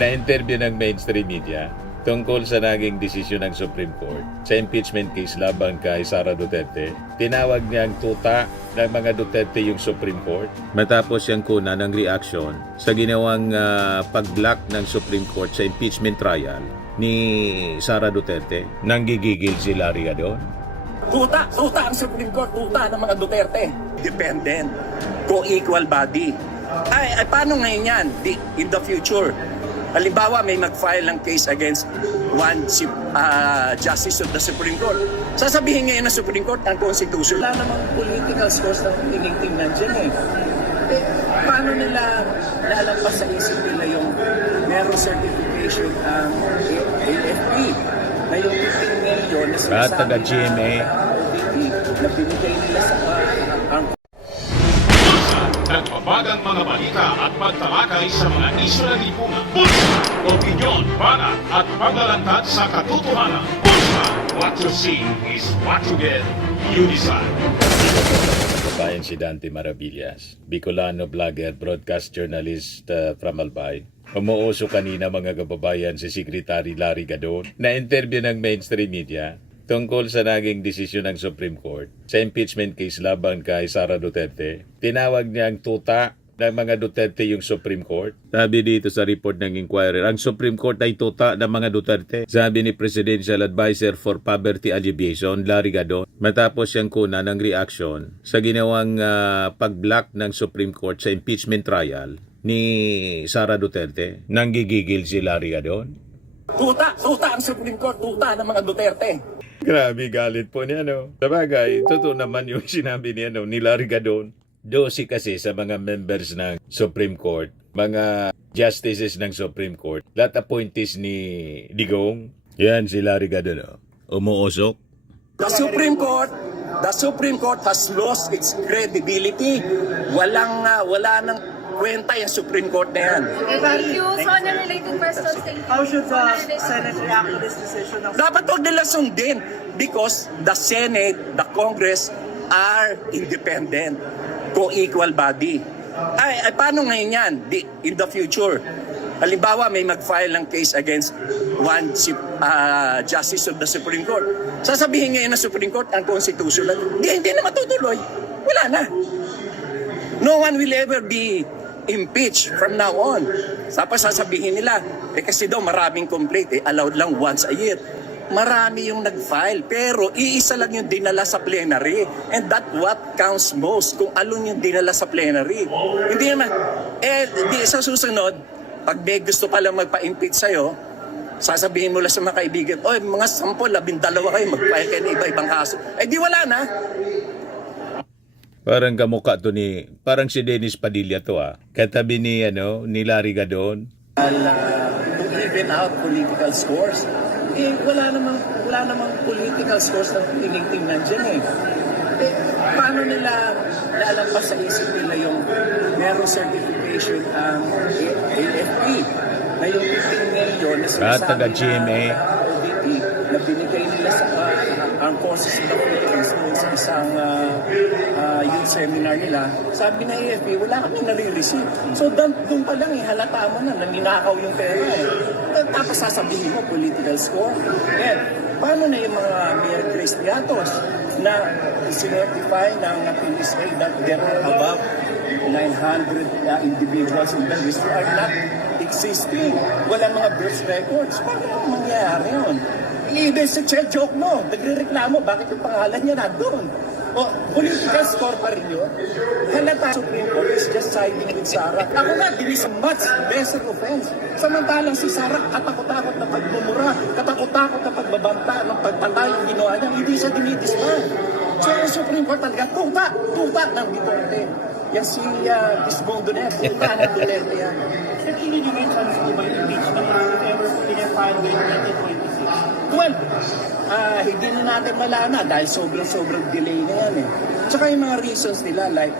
na-interview ng mainstream media tungkol sa naging desisyon ng Supreme Court sa impeachment case laban kay Sara Duterte. Tinawag niyang tuta ng mga Duterte yung Supreme Court matapos siyang kuna ng reaction sa ginawang pag-block ng Supreme Court sa impeachment trial ni Sara Duterte. Nanggigigil si Larry Gadon. Tuta ang Supreme Court, tuta ng mga Duterte. Dependent, co-equal body. Ay, paano ngayon yan? In the future, halimbawa may mag-file ng case against one justice of the Supreme Court. Sasabihin ngayon ng Supreme Court ang Constitution. Wala namang political scores na tinitingnan dyan eh. Paano nila lalampas sa isip nila yung meron certification ang AFP na yung 15 million na At taga-GMA na binigay nila sa Nagbabagang mga balita at pagtalakay sa mga isyu ng lipunan. Pulsa, opinyon, banat at paglalantad sa katotohanan. Pulsa, what you see is what you get. You decide. Kabayan si Dante Maravillas, Bicolano vlogger, broadcast journalist from Albay. Umuuso kanina mga kababayan si Secretary Larry Gadon na interview ng mainstream media tungkol sa naging desisyon ng Supreme Court sa impeachment case laban kay Sara Duterte. Tinawag niyang tuta ng mga Duterte yung Supreme Court. Sabi dito sa report ng Inquirer, ang Supreme Court ay tuta ng mga Duterte. Sabi ni Presidential Advisor for Poverty Alleviation, Larry Gadon, matapos siyang kuna ng reaction sa ginawang pag-block ng Supreme Court sa impeachment trial ni Sara Duterte. Nanggigigil si Larry Gadon. Tuta ang Supreme Court, tuta ng mga Duterte. Grabe galit po niya, no? Sabagay, totoo naman yung sinabi niya, no, ni Larry Gadon. 12 kasi sa mga members ng Supreme Court, mga justices ng Supreme Court, lahat appointees ni Digong. Yan si Larry Gadon, no? Umuusok. The Supreme Court has lost its credibility. Wala nang kwenta yung Supreme Court na yan. Thank you. So, on a related questions, thank you. How should the Senate react to this decision of... Dapat huwag nila sundin because the Senate, the Congress are independent, co-equal body. Ay, paano ngayon yan? In the future, halimbawa may mag-file ng case against one justice of the Supreme Court. Sasabihin ngayon ng Supreme Court ang Constitution. Hindi na matutuloy. Wala na. No one will ever be impeached from now on. Tapos sasabihin nila, kasi daw maraming complaint, allowed lang once a year. Marami yung nag-file, pero iisa lang yung dinala sa plenary. And that what counts most, kung alon yung dinala sa plenary. Hindi naman, sa susunod, pag may gusto palang magpa-impeach sa'yo, sasabihin mo lang sa mga kaibigan, mga 10, 12 kayo, mag-file kayo ng iba-ibang kaso. Di wala na. Parang kamukha to parang si Dennis Padilla to Katabi ni Larry Gadon. To even out political scores. Wala namang political scores na tinitingnan dyan eh. Paano nila lalampas sa isip nila yung meron certification ang AFP na yung 15 million na At taga-GMA na binigay nila sa Armed Forces of the Philippines sa isang youth seminar nila. Sabi na AFP, wala kami nare-receive. So doon pa lang halata mo na ninakaw yung pera Tapos sasabihin mo, political score. And paano na yung mga Mayor Grace Piatos na sinertify ng PSA that there are above 900 individuals in the list who are not existing. Walang mga birth records. Paano mangyayari yun? Even sa joke mo, nagre-reklamo, bakit yung pangalan niya na doon? Political score pa rin yun. Halata Supreme Court is just siding with Sara. Ako nga, there is a much lesser offense. Samantalang si Sara, katakot-takot na pagmumura, katakot-takot na pagbabanta, ng pagpatay yung ginawa niya, hindi siya dinidispan. So yung Supreme Court talaga, tuta ng Duterte. Yan si Bisbondo na yan, tuta ng Duterte yan. Sir, kini-dimension po ba yung impeachment if ever pinag-file by 2026? Well, hindi na natin malana dahil sobrang delay na yan Tsaka yung mga reasons nila like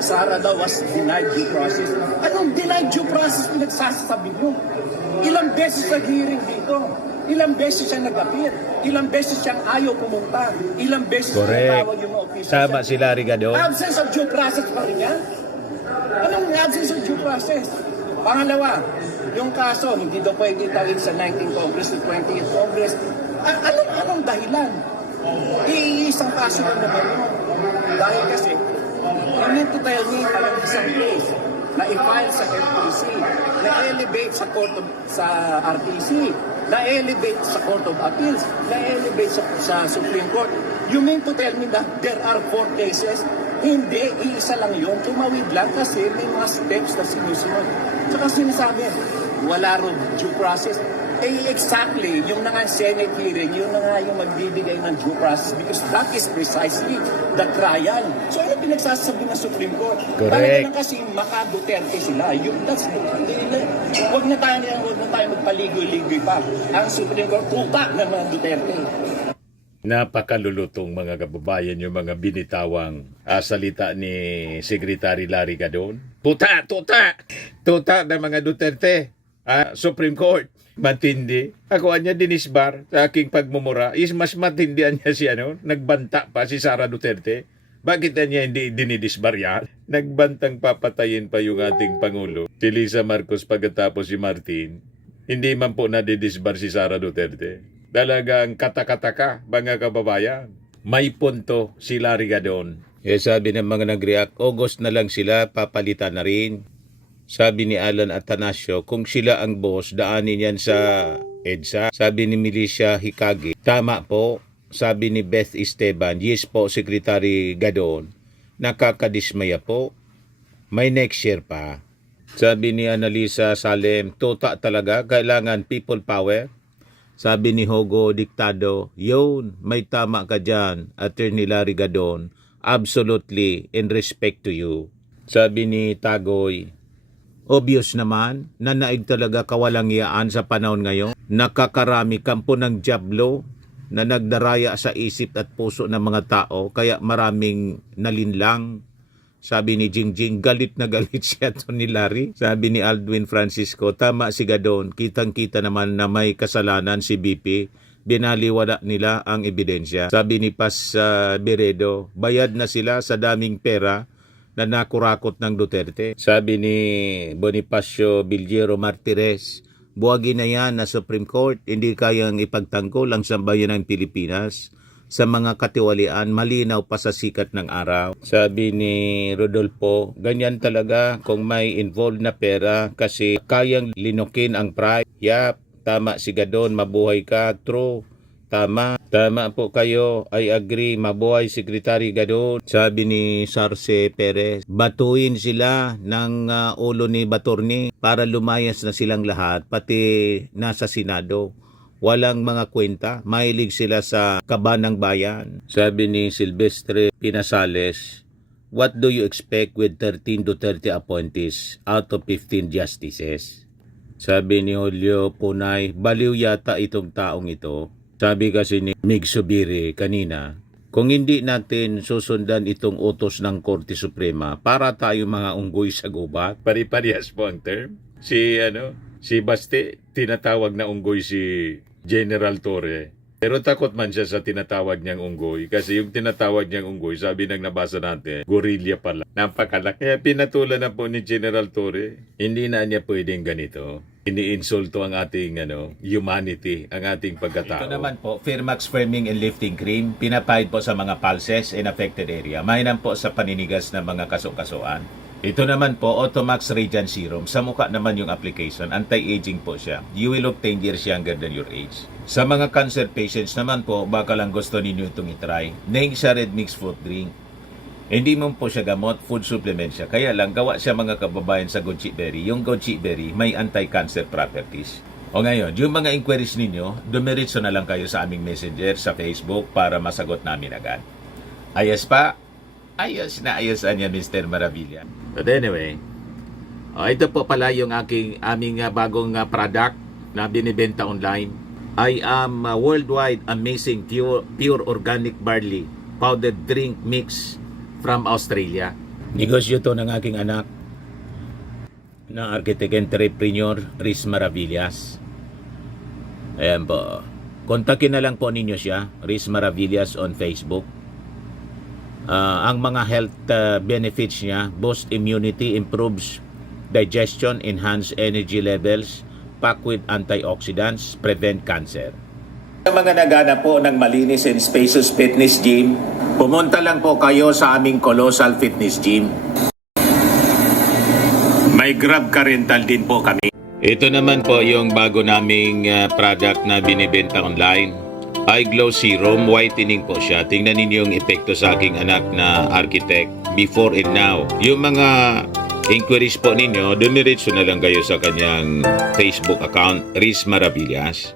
Sara daw was denied due process. Anong denied due process pinagsasabi nyo? Ilang beses nag-hearing dito? Ilang beses siya nag-appear? Ilang beses siyang ayaw pumunta? Ilang beses tawag yung mga officials? Tama si Larry Gadon. Absence of due process pa rin yan? Anong absence of due process? Pangalawa, Yung kaso, hindi daw pwede tawid sa 19th Congress to 20th Congress. Anong dahilan? Isang kaso lang naman yun. Dahil kasi, you need to tell me parang isang case na i-file sa LTC, na-elevate sa RTC, na-elevate sa Court of Appeals, na-elevate sa Supreme Court. You mean to tell me that there are 4 cases? Hindi, iisa lang yun. Tumawid lang kasi may mga steps na sinusunod. Tsaka sinasabi, wala rin due process. Exactly, yung na nga Senate hearing, yun na nga yung magbibigay ng due process because that is precisely the trial. So ano pinagsasabi ng Supreme Court? Correct. Talaga lang kasi maka-Duterte sila. That's huwag na tayo magpaligoy-ligoy pa. Ang Supreme Court, tutak ng mga Duterte. Napakalulutong mga kababayan yung mga binitawang salita ni Secretary Larry Gadon. Tuta ng mga Duterte. Supreme Court. Matindi. Ako niya dinisbar sa aking pagmumura. Mas matindihan niya si nagbanta pa si Sara Duterte. Bakit niya hindi dinidisbar yan? Nagbantang papatayin pa yung ating Pangulo. Si Lisa Marcos pagkatapos si Martin. Hindi man po nadidisbar si Sara Duterte. Talagang katakataka, mga kababayan. May punto si Larry Gadon. Sabi ng mga nag-react, August na lang sila, papalitan na rin. Sabi ni Alan Atanasio, kung sila ang boss, daanin yan sa EDSA. Sabi ni Milicia Hikage, tama po. Sabi ni Beth Esteban, yes po, Secretary Gadon. Nakakadismaya po. May next year pa. Sabi ni Annalisa Salem, tuta talaga, kailangan people power. Sabi ni Hogo Dictado, yun, may tama ka dyan, Attorney Larry Gadon. Absolutely, in respect to you. Sabi ni Tagoy, obvious naman, nanaig talaga kawalangyaan sa panahon ngayon. Nakakarami kampo ng jablo na nagdaraya sa isip at puso ng mga tao, kaya maraming nalinlang. Sabi ni Jingjing, galit na galit siya to ni Larry. Sabi ni Aldwin Francisco, tama si Gadon, kitang-kita naman na may kasalanan si BP. Binaliwala nila ang ebidensya. Sabi ni Paz Beredo, bayad na sila sa daming pera na nakurakot ng Duterte. Sabi ni Bonifacio Villero Martires, buwagi na yan na Supreme Court, hindi kayang ipagtanggol ang sambayan ng Pilipinas. Sa mga katiwalian, malinaw pa sa sikat ng araw. Sabi ni Rodolfo, ganyan talaga kung may involved na pera kasi kayang linukin ang pride. Yap, tama si Gadon, mabuhay ka. True, tama po kayo. I agree, mabuhay Secretary Gadon. Sabi ni Sarce Perez, batuin sila ng ulo ni Batorni para lumayas na silang lahat, pati nasa Senado. Walang mga kwenta, mahilig sila sa kaba ng bayan. Sabi ni Silvestre Pinasales, what do you expect with 13 to 30 appointees out of 15 justices? Sabi ni Julio Punay, baliw yata itong taong ito. Sabi kasi ni Mig Subiri kanina, kung hindi natin susundan itong utos ng Korte Suprema, para tayo mga unggoy sa gubat. Pari-parehas po ang term. Si Baste, tinatawag na unggoy si General Torre. Pero takot man siya sa tinatawag niyang unggoy. Kasi yung tinatawag niyang unggoy, sabi nang nabasa natin, gorilla pala. Napakalaki. Kaya pinatulan na po ni General Torre. Hindi na niya pwedeng ganito. Iniinsulto ang ating humanity, ang ating pagkatao. Ito naman po, Firmax Firming and Lifting Cream. Pinapahid po sa mga pulses in affected area. Mainam po sa paninigas ng mga kaso-kasuan. Ito naman po, Automax Radiant Serum. Sa mukha naman yung application, anti-aging po siya. You will look 10 years younger than your age. Sa mga cancer patients naman po, baka lang gusto ninyo itong itry. Neng siya Red Mix Fruit Drink. Hindi mo po siya gamot, food supplement siya. Kaya lang, gawa siya mga kababayan sa goji berry. Yung goji berry, may anti-cancer properties. O ngayon, yung mga inquiries ninyo, dumiritso na lang kayo sa aming messenger sa Facebook para masagot namin agad. Ayos pa? Ayos na ayosan niya, Mr. Maravilla. But anyway, ito po pala yung aming bagong product na binibenta online. I am worldwide amazing pure organic barley powdered drink mix from Australia. Negosyo to ng aking anak na architect entrepreneur Riz Maravillas. Ayan po. Kontakin na lang po ninyo siya, Riz Maravillas on Facebook. Ang mga health benefits niya, boost immunity, improves digestion, enhance energy levels, packed with antioxidants, prevent cancer. Sa mga naghanap po ng malinis and spacious fitness gym, pumunta lang po kayo sa aming Colossal Fitness Gym. May Grab Car Rental din po kami. Ito naman po yung bago naming product na binibenta online. iGlow Serum Whitening po siya. Tingnan ninyo yung epekto sa aking anak na architect before and now. Yung mga inquiries po ninyo, dumiretso na lang kayo sa kanyang Facebook account, Riz Maravillas.